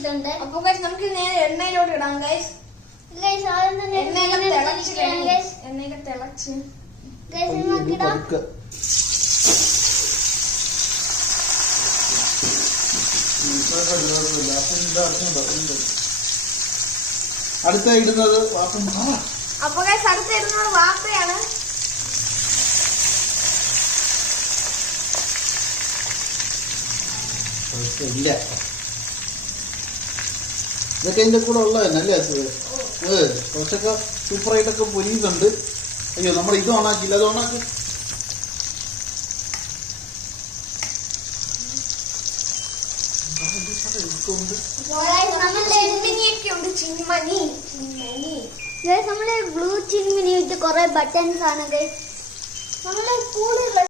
വെച്ചിട്ടുണ്ട്. അപ്പൊ ഗൈസ് നമുക്ക് നേരെ എണ്ണയിലോട്ട് ഇടാം ഗൈസ്. എണ്ണയൊക്കെ തിളച്ച് അടുത്ത ഇടുന്നത് അപ്പൊ ഗൈസ് അടുത്ത ഇടുന്നത് വാപ്പയാണ്. ഇല്ല ഇതൊക്കെ ഇതിന്റെ കൂടെ ഉള്ളതല്ലേ കുറച്ചൊക്കെ സൂപ്പറായിട്ടൊക്കെ പൊരിയുന്നുണ്ട്. അയ്യോ നമ്മുടെ ഇത് ഓണാക്കില്ല, അത് ഓണാക്കി. നമ്മള് ബ്ലൂ ചിമ്മിനി വിത്ത് കൊറേ ബട്ടൺസ് ആണ് ഗൈസ്. നമ്മള് കൂടുതൽ